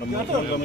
శత్రువైన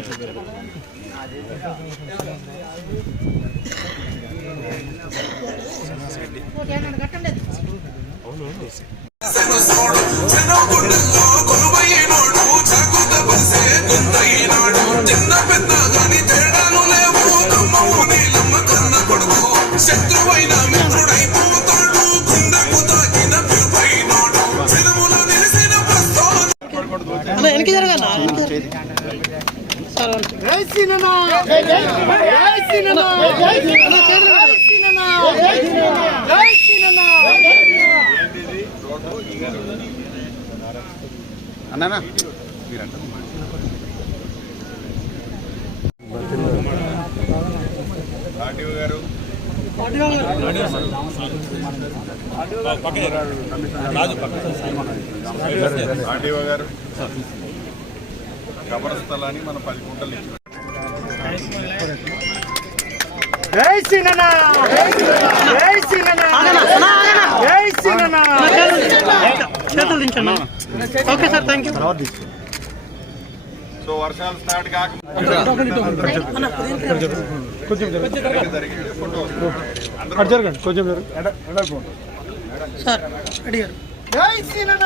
అన్నానా ఆర్టీఓ గారు ఆర్టీఓ గారు కబర స్థలాన్ని మన పది కుంటలు ఇచ్చాం okay sir thank you so వర్షాలు స్టార్ట్ కాక జరగండి కొంచెం జరగండి సార్ అడిగారు చేతులు శ్రీనన్న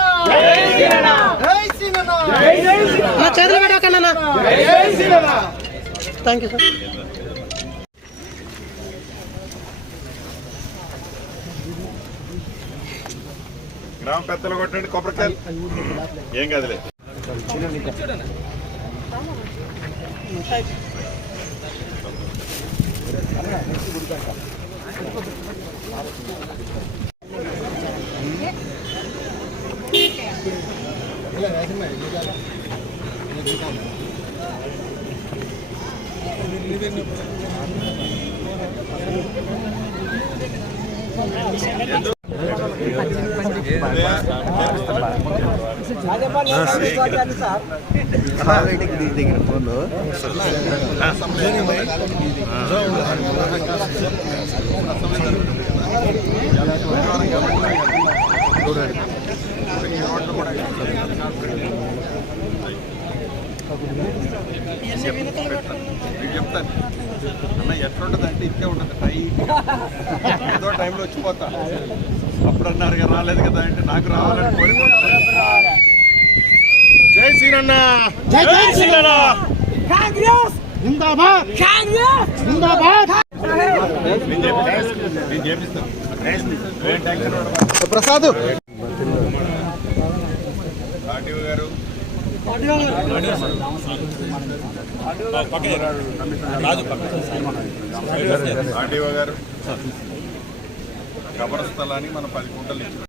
థ్యాంక్ యూ సార్ గ్రామ పెద్దలు కొట్టండి కొబ్బరికాయలు. ఏం కదలే. இல்லை வேகமாக దగ్గర ఫోన్ చూడండి చెప్తాను అన్న ఎట్లుంటది అంటే ఇంతే ఉండదు టైట్ ఏదో టైంలో వచ్చిపోతా అప్పుడు అన్నారు కదా రాలేదు కదా అంటే నాకు రావాలని కోరుకుంటున్నాను జై శ్రీరన్న జై జై కాంగ్రెస్ జిందాబాద్ కాంగ్రెస్ జిందాబాద్ నేను చేపిస్తాను ప్రసాద్ గారు ఆర్టీఓ గారు. కబర స్థలాన్ని మన పది కుంటలు ఇచ్చాం